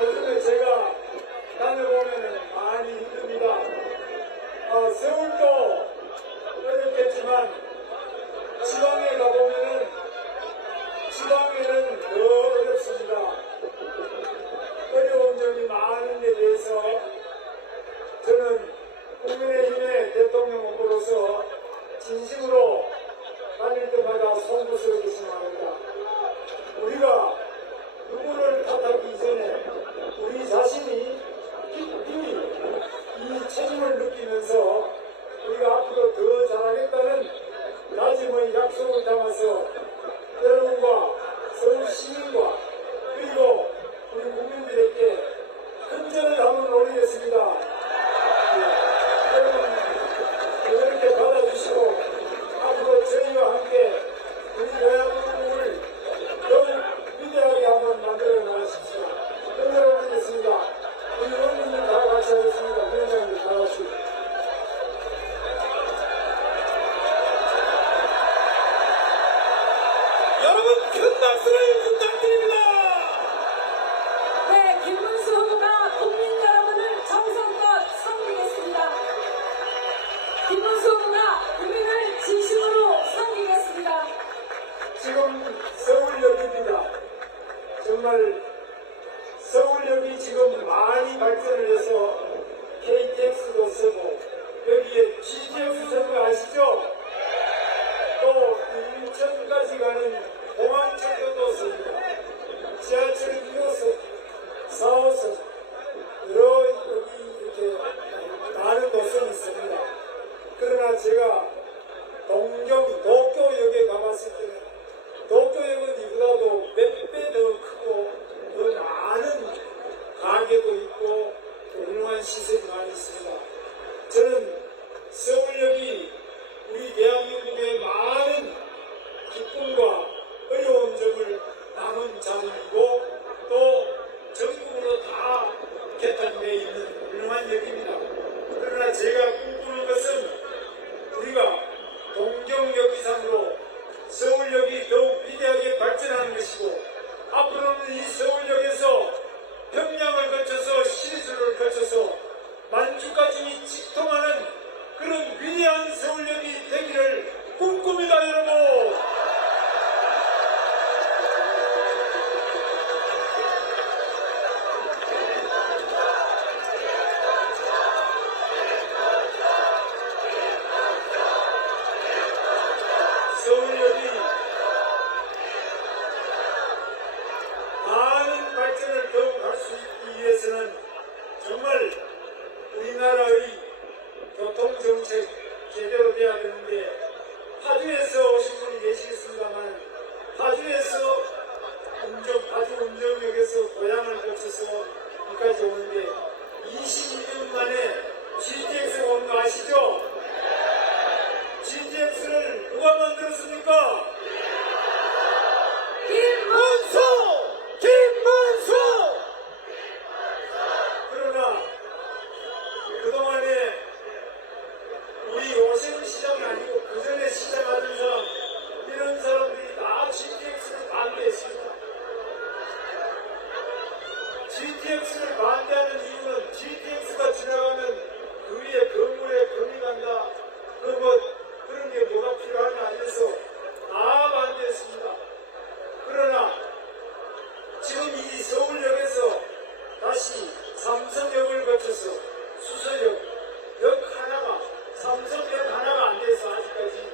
요즘에 제가 다녀보면 많이 힘듭니다. 서울도 어렵겠지만 지방에 가보면 지방에는 더 어렵습니다. 어려운 점이 많은 데 대해서 저는 국민의힘의 대통령 후보로서 진심으로 다닐 때마다 송구스럽게 생각합니다. 우리가 누구를 탓하기 이전에 우리 자신이 깊이 이 책임을 느끼면서 우리가 앞으로 더 잘하겠다는 다짐의 약속을 담아서 여러분과 서울 시민과 그리고 우리 국민들에게 큰절을 한번 올리겠습니다. 여러분 이렇게 받아주시고 앞으로 저희와 함께 우리 대한민국을 더욱 위대하게 한번 만들어 나가십시오. 큰절 올리겠습니다. 우리 의원님들 다 같이 하겠습니다. 위원장님 다 같이. 여러분 큰 박수를 부탁드립니다. 네, 김문수 후보가 국민 여러분을 정성껏 섬기겠습니다. 김문수 후보가 국민을 진심으로 섬기겠습니다. 지금 서울역입니다. 정말 서울역이 지금 많이 발전을 해서 KTX도 쓰고 여기에 GTX 쓰는 거 아시죠? 또 인천까지 가는 공항철도도 씁니다. 지하철 2호선, 4호선 여러 여기 이렇게 많은 노선이 있습니다. 그러나 제가 도쿄역에 가봤을 때는 도쿄역은 이보다도 몇 배 더 크고 더 많은 가게도 있고 훌륭한 시설이 많이 있습니다. 저는 서울역이 우리 대한민국의 많은 기쁨과 어려운 점을 남은 자원이고 또 전국으로 다 개통되어 있는 훌륭한 역입니다. 그러나 제가 꿈꾸는 것은 우리가 동경역 이상으로 서울역이 더욱 위대하게 발전하는 것이고 앞으로는 이 서울역에서 평양을 거쳐서 시리즈를 거쳐서 만주까지 직통하는 그런 위대한 서울역이 되기를 꿈꿉니다. 여러분. 서울역이 많은 발전을 더욱 할 수 있기 위해서는 정말 우리나라의 교통정책 제대로 돼야 되는데 파주에서 오신 분이 계시겠습니다만 파주에서 파주 운정역에서 고향을 거쳐서 여기까지 오는데 22년 만에 GTX가 오는 거 아시죠? GTX를 누가 만들었습니까? 문수! 김문수! 그러나 그동안에 우리 오세훈 시장이 아니고 그 전에 시장하던 사람 이런 사람들이 다 GTX를 반대했습니다. GTX를 반대하는 이유는 GTX가 지나가면 그 위에 건물에 금이 간다. 그런 게 뭐가 필요하냐 해서 다 반대했습니다. 그러나 지금 이 서울역에서 다시 삼성역을 거쳐서 수서역, 역 하나가 삼성역 하나가 안 돼서 아직까지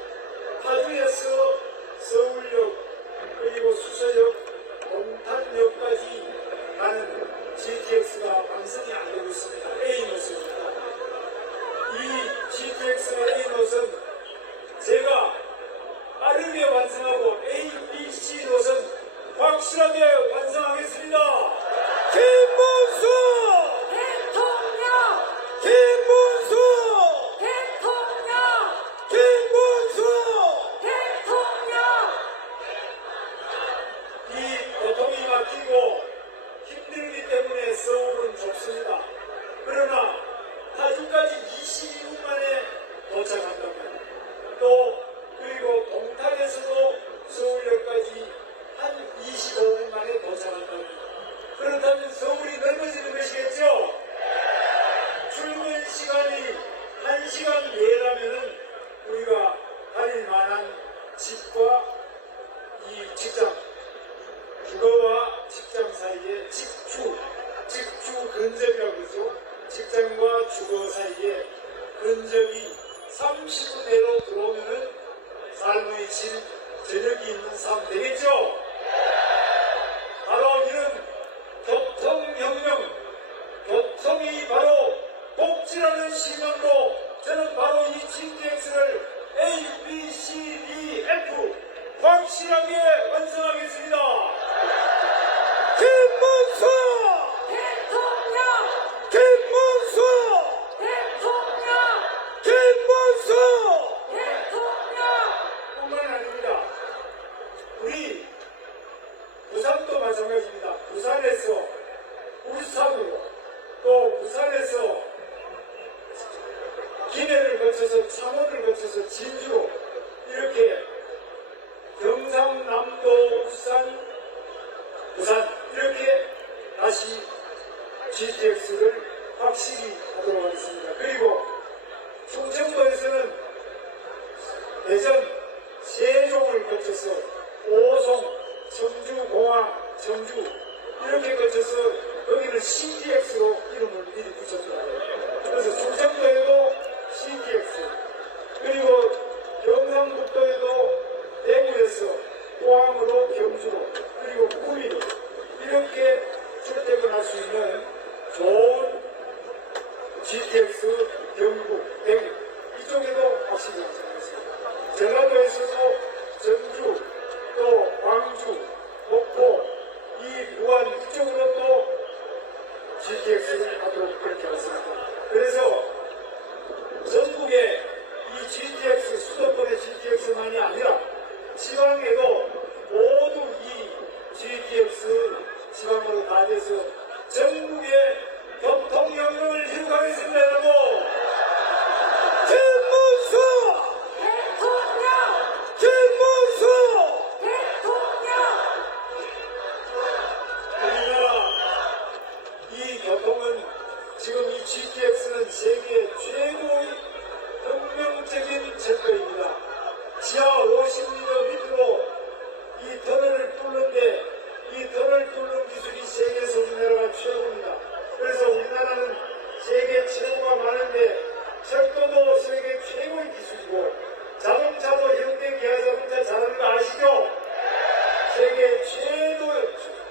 파주에서 서울역 그리고 수서역, 동탄역까지 가는 GTX가 완성이 안 되고 있습니다. A 노선입니다. 이 GTX의 A 노선 제가 빠르게 완성하고 A, B, C 노선 확실하게 완성하겠습니다. 김문수! 대통령! 김문수! 대통령! 김문수! 대통령! 이 고통이 막히고 힘들기 때문에 서울은 좁습니다. 그러나 파주까지 22분 만에 도착한다면 또 그리고 동탄에서도 서울역까지 한 25분 만에 도착한다면 그렇다 그렇다면 서울이 넓어지는 것이겠죠? 출근 시간이 1시간 내라면은 우리가 다닐 만한 집과 이 직장, 주거와 직장 사이에 직주 근접이라고 그러죠. 직장과 주거 사이에 근접이 30분 내로 들어오면은 삶의 질, 저녁이 있는 삶 되겠죠? 바로 이런 교통혁명, 교통이 바로 복지라는 신명으로 저는 바로 이 GTX를 A, B, C, D, F 확실하게 완성하겠습니다. 김문수! 대통령! 김문수! 대통령! 김문수! 대통령! 뿐만 아닙니다. 우리 부산도 마찬가지입니다. 부산에서 울산으로 또 부산에서 기내를 거쳐서 창원을 거쳐서 진주로 이렇게 경상남도 부산 이렇게 다시 GTX를 확실히 하도록 하겠습니다. 그리고 충청도에서는 대전 세종을 거쳐서 오송, 청주공항, 청주 이렇게 거쳐서 여기는 CTX로 이름을 미리 붙였더라고요. 그래서 충청도에도 CTX 그리고 경상북도에도 대구에서 포항으로 경주로 그리고 구미로 이렇게 출퇴근할 수 있는 좋은 GTX 경북, 대구 이쪽에도 확실히 완성했습니다. 전라도에서도 전주 또 광주, 목포 이 무안 이쪽으로 또 GTX를 하도록 그렇게 하겠습니다. 그래서 전국에 이 GTX 수도권의 GTX만이 아니라 지방에도 모두 이 GTX 지방으로 다 돼서 전국의 교통혁명을 이룩하겠습니다. 여러분 김문수! 대통령! 김문수! 대통령! 우리나라 이 교통은 지금 이 GTX는 세계 최고의 혁명적인 제도입니다. 지하 50m 밑으로 이 터널을 뚫는데 이 터널 뚫는 기술이 세계 선진나라가 최고입니다. 그래서 우리나라는 세계 최고가 많은데 철도도 세계 최고의 기술이고 자동차도 현대 기아 자동차 잘하는 거 아시죠? 세계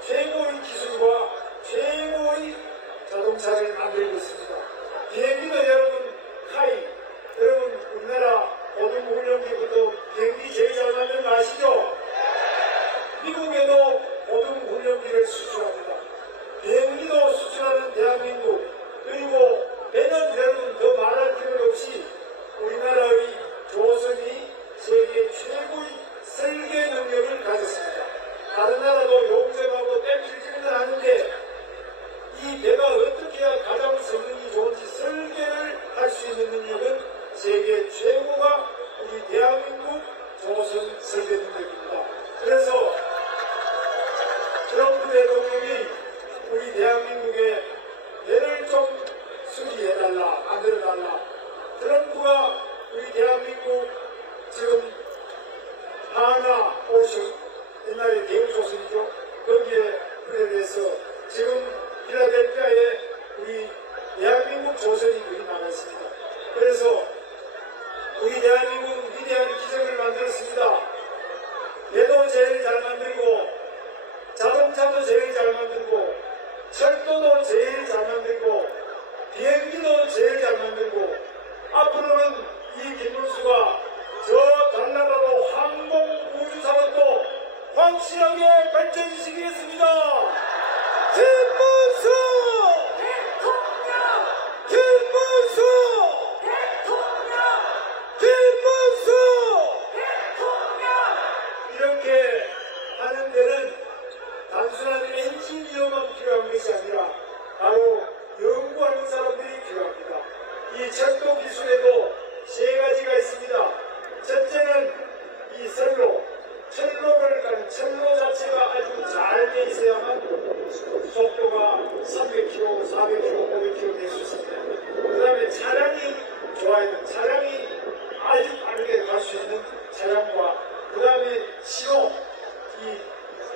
최고의 기술과 최고의 자동차를 만들고 있습니다. 비행기도 여러분 카이 여러분 우리나라 고등훈련기부터 비행기 제일 잘 만드는 거 아시죠? 미국에도 고등훈련기를 수출합니다. 비행기도 수출하는 대한민국 그리고 매년 여러분 더 말할 필요 없이 우리나라의 조선이 세계 최고의 설계 능력을 가졌습니다. 다른 나라도 용접하고 땜질질은 하는데 이 배가 어떻게 해야 가장 성능이 좋은지 설계를 할 수 있는 능력은 세계 최고가 우리 대한민국 조선 설계 능력입니다. 그래서 트럼프 대통령이 우리 대한민국에 배를 좀 수리해달라, 만들어달라. 트럼프가 우리 대한민국 지금 하나 오션, 옛날에 대우조선이죠. 거기에 대해서 지금 필라델피아에 우리 대한민국 조선이 거기 나가 있습니다. 그래서 우리 대한민국은 위대한 기적을 만들었습니다. 배도 제일 잘 만들고 자동차도 제일 잘 만들고 철도도 제일 잘 만들고 비행기도 제일 잘 만들고 앞으로는 이 김문수가 저 달나라로 항공 우주산업도 확실하게 발전시키겠습니다. 김문수! 대통령! 김문수! 대통령! 김문수! 대통령! 이렇게 하는 데는 단순한 엔지니어만 필요한 것이 아니라 바로 연구하는 사람들이 필요합니다. 이 철도 기술에도 세 가지가 있습니다. 첫째는 이 철로를 가는 철로 자체가 아주 잘 돼 있어야만 속도가 300km, 400km, 500km 될 수 있습니다. 그 다음에 차량이 좋아야 되는, 차량이 아주 빠르게 갈 수 있는 차량과 그 다음에 신호, 이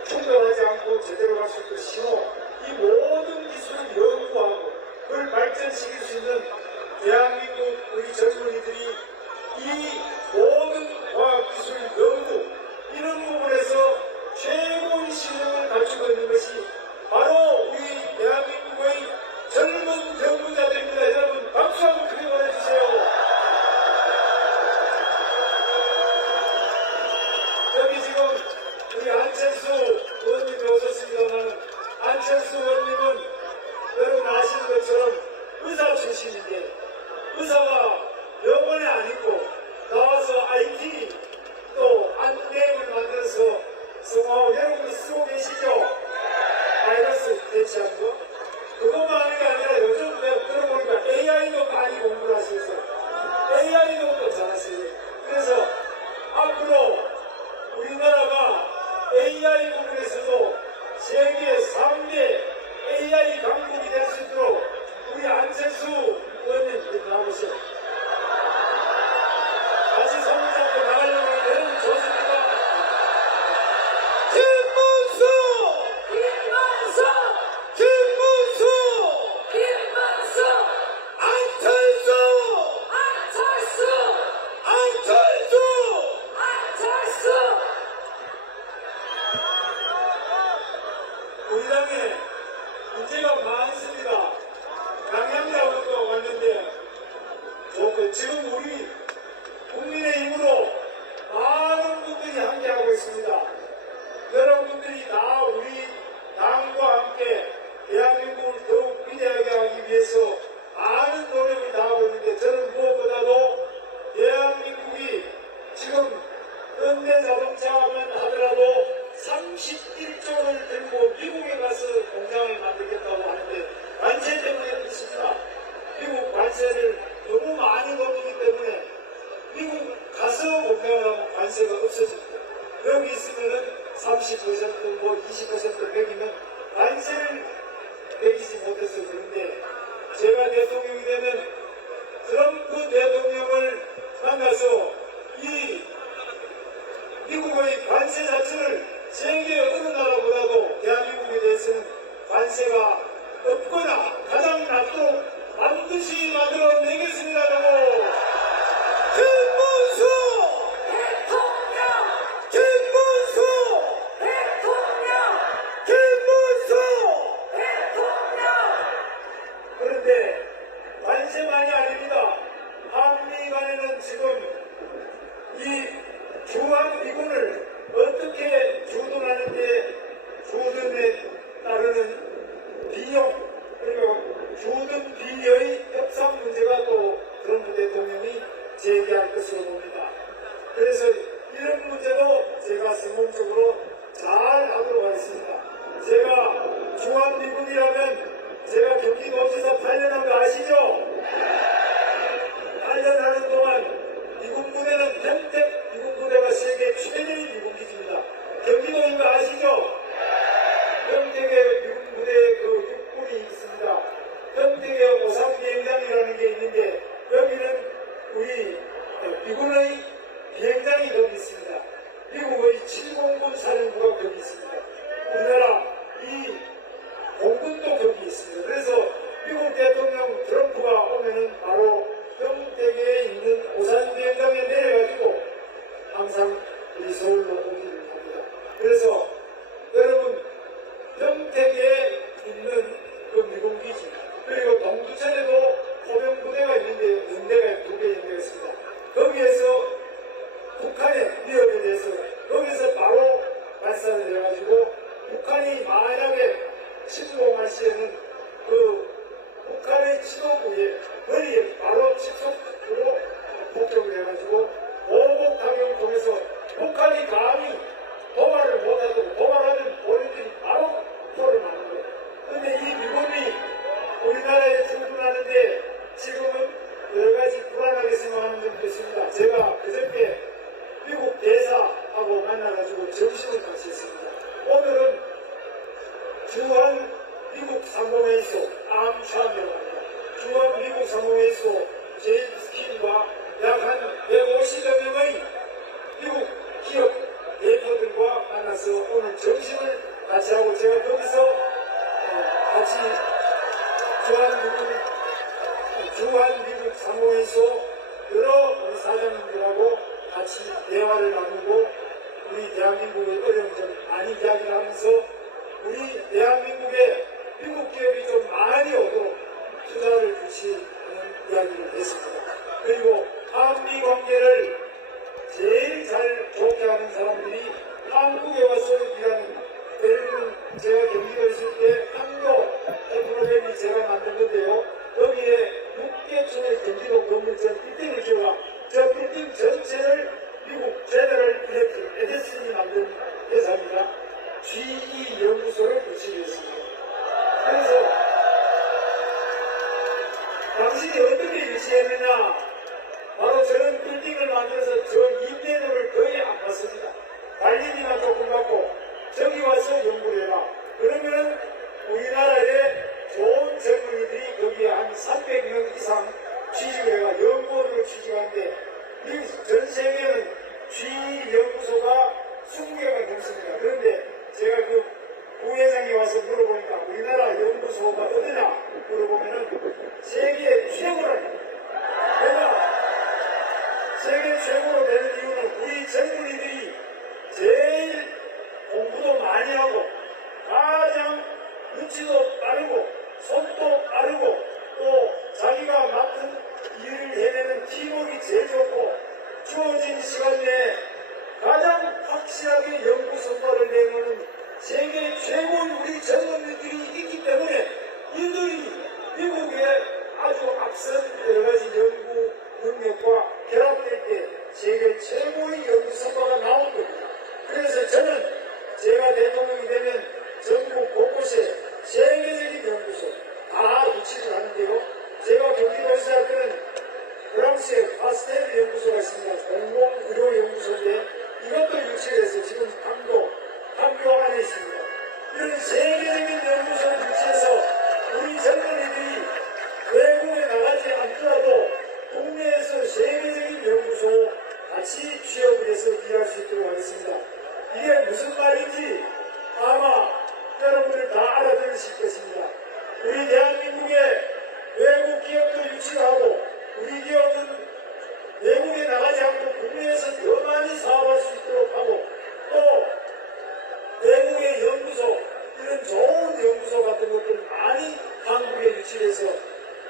충돌하지 않고 제대로 갈 수 있는 신호, 이 모든 기술을 연구하고 그걸 발전시킬 수 있는 대한민국 우리 젊은이들이 이 모든 과학기술 연구 이런 부분에서 최고의 실력을 갖추고 있는 것이 바로 우리 대한민국의 젊은 연구자들입니다. 여러분 박수 한번 크게 보내주세요. 여기 지금 우리 안철수 의원님이 오셨습니다만 안철수 의원님은 여러분 아시는 것처럼 의사 출신인데 의사가 병원에 안 있고 나와서 IT 또 안내를 만들어서 성공하고 여러분이 쓰고 계시죠? 바이러스 대체하는 거? 그것만 하는 게 아니라 요즘 내가 들어보니까 AI도 많이 공부를 하셔서 AI도 또 잘하세요. 그래서 앞으로 우리나라가 AI 부분에서도 세계 3대 AI 강국이 될 수 있도록 우리 안철수 의원님 나오세요. 같이 손잡고 나가려고 여러분 좋습니다. 김문수! 김문수! 김문수! 김문수! 안철수! 안철수! 안철수! 안철수! 우리 당에 문제가 많습니다. 양양자부터 왔는데 좋고 지금 우리 국민의힘으로 많은 분들이 함께하고 있습니다. 여러분들이 다 우리 당과 함께 대한민국을 더욱 위대하게 하기 위해서 많은 노력을 다하고 있는데 저는 무엇보다도 대한민국이 지금 현대자동차만 하더라도 31조를 들고 미국에 가서 공장을 만들겠다고 하는데 관세 때문에 그렇습니다. 미국 관세를 너무 많이 거두기 때문에 미국 가서 공장을 하면 관세가 없어집니다. 여기 있으면은 30%뭐 20% 매기면 관세를 매기지 못해서 그런데 제가 대통령이 되면 트럼프 대통령을 만나서 이 미국의 관세 자체를 세계 어느 나라보다도 대한민국에 대해서는 관세가 없거나 가장 낮도록 반드시 만들어내겠습니다라고 김문수! 대통령! 김문수! 대통령! 김문수! 대통령! 그런데 관세만이 아닙니다. 한미 간에는 지금 이 주한 미군을 어떻게 주둔하는데 주둔에 따르는 비용 그리고 주둔 비의 협상 문제가 또 트럼프 대통령이 제기할 것으로 봅니다. 그래서 이런 문제도 제가 성공적으로 잘 하도록 하겠습니다. 제가 주한 미군이라면 제가 경기도지사 8년 한 거 아시죠? 8년 하는 동안 미군 부대는 평택 미군 부대가 세계 최대의 미군 기지입니다. 경기도인 거 아시죠? 평택에 미군 부대 그 육군이 있습니다. 평택에 오산비행장이라는 게 있는데 여기는 우리 미군의 비행장이 거기 있습니다. 미국의 7공군 사령부가 거기 있습니다. 우리나라 이 공군도 거기 있습니다. 그래서 미국 대통령 트럼프가 오면은 바로 평택에 있는 오산비행장에 내려가지고 항상 우리 서울로 오기를 합니다. 그래서 여러분 평택에 있는 그 미군기지 그리고 동두천에도 포병부대가 있는데 연대가 2개 연대가 있습니다. 거기에서 북한의 위협에 대해서 거기서 바로 발사를 해가지고 상공회의소 암추합니다. 주한 미국 상공회의소 제임스 킨과 약 한 150여 명의 미국 기업 대표들과 만나서 오늘 점심을 같이 하고 제가 거기서 같이 주한 미국 상공회의소 여러 우리 사장님들하고 같이 대화를 나누고 우리 대한민국의 어려움 좀 많이 이야기를 하면서 우리 대한민국에 미국 기업이 좀 많이 오도록 투자를 유치하는 이야기를 했습니다. 그리고 한미 관계를 제일 잘 좋게 하는 사람들이 한국에 와서 일하는, 예를 들면 제가 경기도에 있을 때 한도 프로그램이 제가 만든 건데요. 여기에 6개촌의 경기도 건물전 빌딩을 지어가 저 빌딩 전체를 미국 제너럴 일렉트릭 에디슨이 만든 회사입니다. GE 연구소를 유치했습니다. 그래서 당신이 어떻게 유치했느냐? 바로 저런 빌딩을 만들어서 저 임대료를 거의 안 받습니다. 관리비만 조금 받고 저기 와서 연구를 해라. 그러면 우리나라에 좋은 젊은이들이 거기에 한 300명 이상 취직을 해가 연구원으로 취직하는데 전 세계는 GE 연구소가 20개가 넘습니다. 그런데 제가 그 부회장이 와서 물어보니까 우리나라 연구소가 어디냐 물어보면은 세계 최고라니. 왜냐? 세계 최고로 되는 이유는 우리 젊은이들이 제일 공부도 많이 하고 가장 눈치도 빠르고 손도 빠르고 또 자기가 맡은 일을 해내는 팀워크가 제일 좋고 주어진 시간 내에 가장 확실하게 연구 성과를 내놓는 세계 최고의 우리 젊은이들이 있기 때문에 이들이 미국에 아주 앞선 여러 가지 연구 능력과 결합될 때 세계 최고의 연구 성과가 나온 겁니다. 그래서 저는 제가 대통령이 되면 전국 곳곳에 세계적인 연구소 다 유치를 하는데요. 제가 경기도에서 할 때는 프랑스의 파스텔 연구소가 있습니다. 공공의료연구소인데 이것도 유치를 해서 지금 판교 안에 있습니다. 이런 세계적인 연구소를 유치해서 우리 젊은이들이 외국에 나가지 않더라도 국내에서 세계적인 연구소 같이 취업을 해서 일할 수 있도록 하겠습니다. 이게 무슨 말인지 아마 여러분들 다 알아들으실 것입니다. 우리 대한민국에 외국 기업도 유치하고 우리 기업은 외국에 나가지 않고 국내에서 더 많이 사업할 수 있도록 하고 또 외국의 연구소 이런 좋은 연구소 같은 것들 많이 한국에 유치해서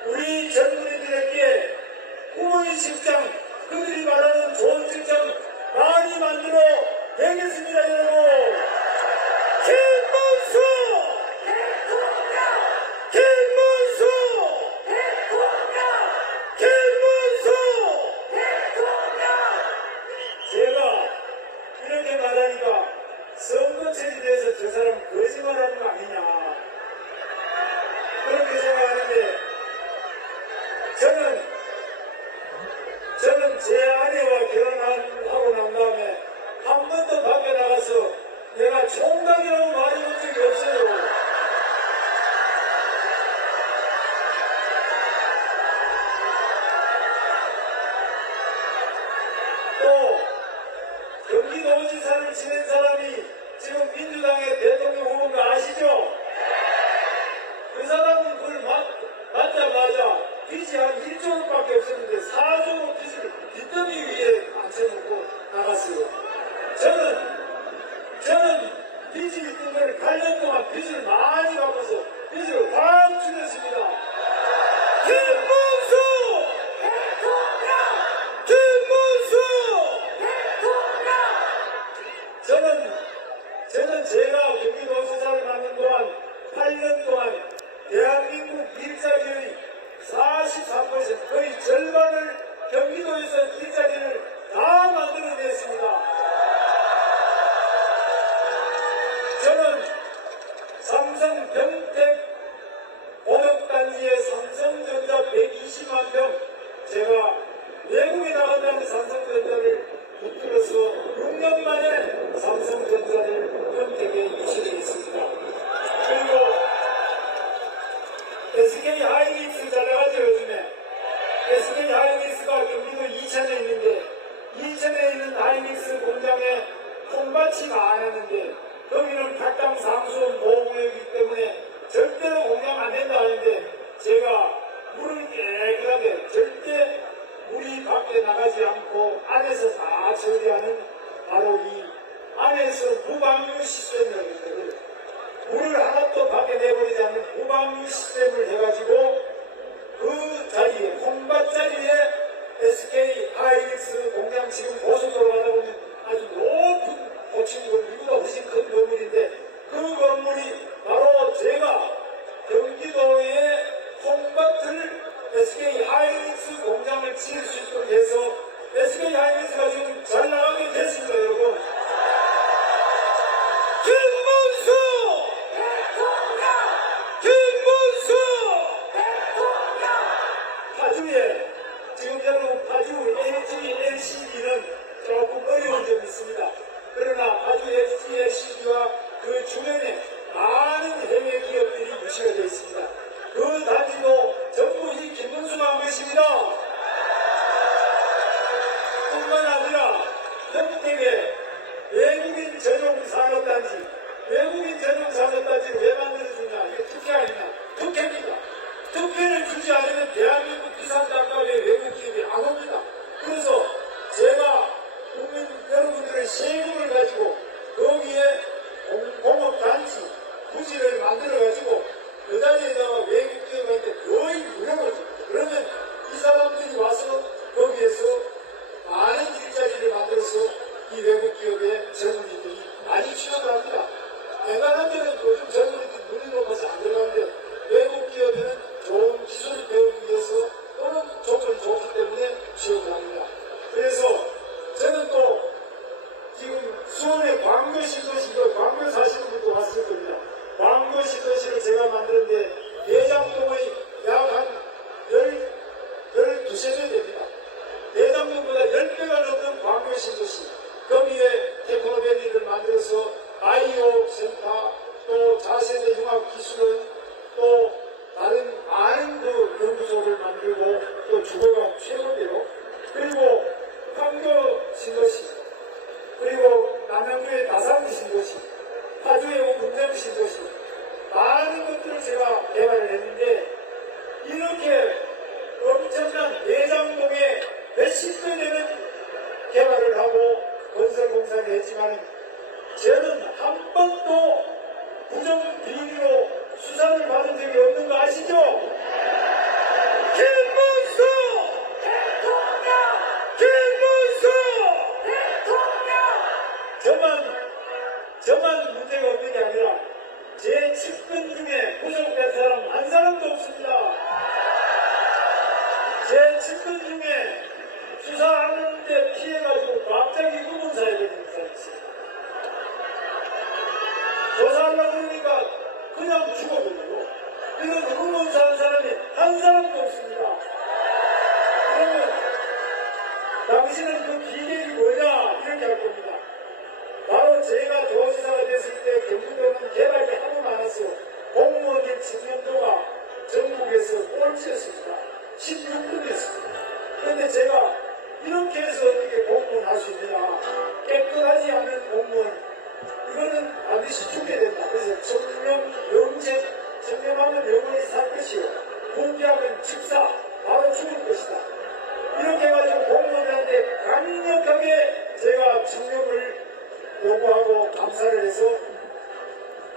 우리 젊은이들에게 꿈의 직장 그들이 말하는 좋은 직장 많이 만들어 내겠습니다. 여러분 김문수 대통령! 김문수 대통령! 김문수 대통령! 제가 이렇게 말하니까 선거 체제에서 저 사람 거짓말하는 거 아니냐 그렇게 생각하는데 저는 제 아내와 결혼하고 난 다음에 한 번도 밖에 나가서 내가 총각이라고 말해본 적이 없어요. 또 경기도지사를 지낸 사람이 지금 민주당의 대통령 후보인 거 아시죠? 그 사람은 그걸 맞자마자 빚이 한 1조밖에 없었는데 4조 빚을 빚더미 위에 앉혀놓고 나갔어요. 저는 빚이 있던 걸 8년 동안 빚을 많이 갚아서 빚을 확 줄였습니다. 김문수 대통령! 김문수 대통령! 저는 제가 경기도지사를 맡는 동안 8년 동안 대한민국 일자리의 43% 거의 절반을 경기도에서 일자리를 다 만들어냈습니다. 저는 삼성 평택 고덕단지의 삼성전자 120만 평 제가 외국에 나간다는 삼성전자를 붙들어서 6년 만에 삼성전자를 평택에 유치를 했습니다. 그리고 SK 하이닉스 잘 나가죠 요즘에. SK 하이닉스가 경기도 이천에 있는데 이천에 있는 하이닉스 공장에 콩밭이 많았는데 거기는 각당 상수원 보호구역이기 때문에 절대로 공장 안 된다 하는데 제가 물을 깨끗하게 절대 물이 밖에 나가지 않고 안에서 다 처리하는 바로 이 안에서 무방류 시스템이라고 있거든요. 물을 하나도 밖에 내버리지 않는 무방류 시스템을 해가지고 그 자리에 콩밭 자리에 SK 하이닉스 공장 지금 고속도로 가다 보면 아주 높은 고층 건물, 이보다 훨씬 큰 건물인데 그 건물이 바로 제가 경기도의 콩밭을 SK 하이닉스 공장을 지을 수 있도록 해서 SK 하이닉스가 지금 잘 나가게 됐습니다, 여러분. 김문수! 대통령! 김문수! 대통령! 파주에 지금 여러분 파주 LG LCD는 조금 어려운 점이 있습니다. 그러나 파주 LG LCD와 그 주변에 많은 해외 기업들이 유치가 되어 있습니다. 그 단지도 전부 이 김문수가 한 것입니다. 뿐만 아니라 평택에 외국인 전용 산업단지, 외국인 전용 산업단지를 왜 만들어주냐? 이게 특혜 아니냐? 특혜입니다. 특혜를 주지 않으면 대한민국 비상장갑에 외국 기업이 안 옵니다. 그래서 제가 국민 여러분들의 세금을 가지고 거기에 공업단지, 부지를 만들어가지고 그 자리에다가 외국 기업한테 거의 무료로 줍니다. 그러면 이 사람들이 와서 거기에서 많은 일자리를 만들어서 이 외국 기업의 젊은이들이 많이 취업을 합니다. 웬만한 데는 요즘 젊은이들이 눈이 높아서 안 들어가는데 외국 기업에는 좋은 기술을 배우기 위해서 또는 조건이 좋기 때문에 취업을 합니다. 그래서 저는 또 지금 수원에 광교 신도시가 광교 사시는 분도 왔을 겁니다. 광교 신도시를 제가 만드는데 대장동의 약 한 12세 배 됩니다. 대장동보다 10배가 넘는 광교 신도시. 거기에 테크노밸리를 만들어서 바이오 센터, 또 차세대 융합 기술은 또 다른 많은 그 연구소를 만들고 또 주거가 최고대로 그리고 황교 신도시 그리고 남양주의 다산리 신도시 파주의 문정 신도시 많은 것들을 제가 개발을 했는데 이렇게 엄청난 대장동에 몇십 배 되는 개발을 하고 건설 공사를 했지만 저는 한 번도 부정 비리로 수사를 받은 적이 없는 거 아시죠? 김문수! 대통령! 김문수! 대통령! 저만 문제가 없는 게 아니라 제 측근 중에 구속된 사람 한 사람도 없습니다. 제 측근 중에 수사하는데 피해가지고 갑자기 의문사에 걸린 사람이 있어요. 조사하려고 그러니까 그냥 죽어버리고 이런 의문사한 사람이 한 사람도 없습니다. 그러면 당신은 그 비결이 뭐냐 이렇게 할 겁니다. 바로 제가 도지사가 됐을 때 경기도는 개발이 하도 많아서 공무원의 측면도가 전국에서 꼴찌였습니다. 16등이었습니다. 그런데 제가 이렇게 해서 어떻게 공무원 할 수 있느냐. 깨끗하지 않은 공무원 이거는 반드시 죽게 된다. 그래서 청렴, 영재, 청렴하면 영원히 살 것이요. 포기하면 즉사, 바로 죽을 것이다. 이렇게 해가지고 공무원들한테 강력하게 제가 청렴을 요구하고 감사를 해서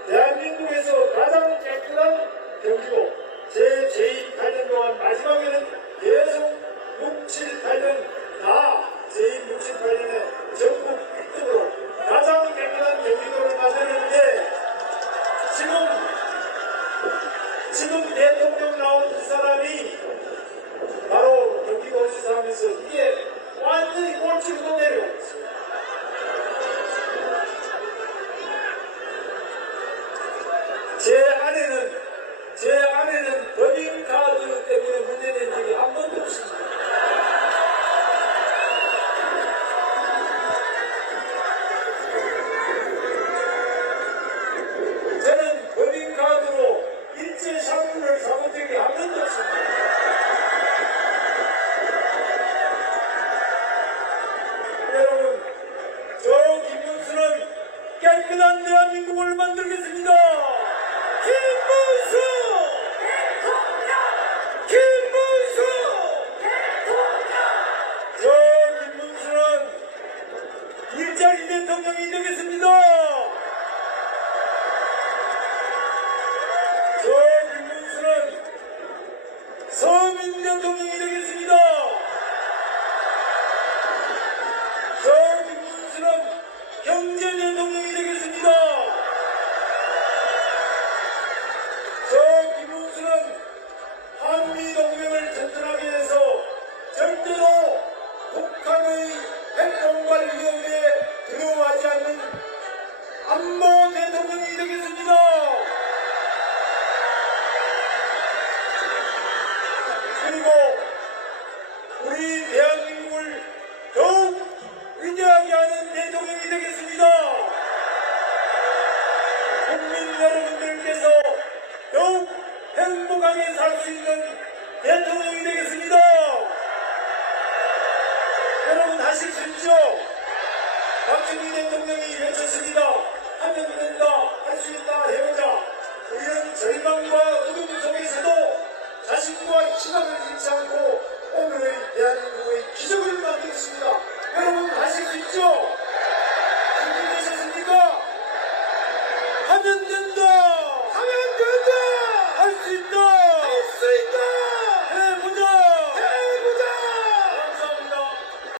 대한민국에서 가장 깨끗한 경기도 제 제2 8년 동안 마지막에는 계속 6, 7, 8년 다 제2 6, 7, 8년에 전국 1등으로 가장 깨끗한 경기도를 만드는데 지금 대통령 서민 대통령이 되겠습니다. 저 김문수는 경제 대통령이 되겠습니다. 저 김문수는 한미 동맹을 튼튼하게 해서 절대로 북한의 핵공갈 위협에 두려워하지 않는 안보 대통령이 되겠습니다. 그리고 우리 대한민국을 더욱 위대하게 하는 대통령이 되겠습니다. 국민 여러분들께서 더욱 행복하게 살 수 있는 대통령이 되겠습니다. 여러분 하실 수 있죠? 박정희 대통령이 외쳤습니다. 하면 된다, 할 수 있다, 해보자. 우리는 절망과 어둠 속에서도 자신과 희망을 잃지 않고 오늘의 대한민국의 기적을 만들었습니다. 여러분 하실 수 있죠?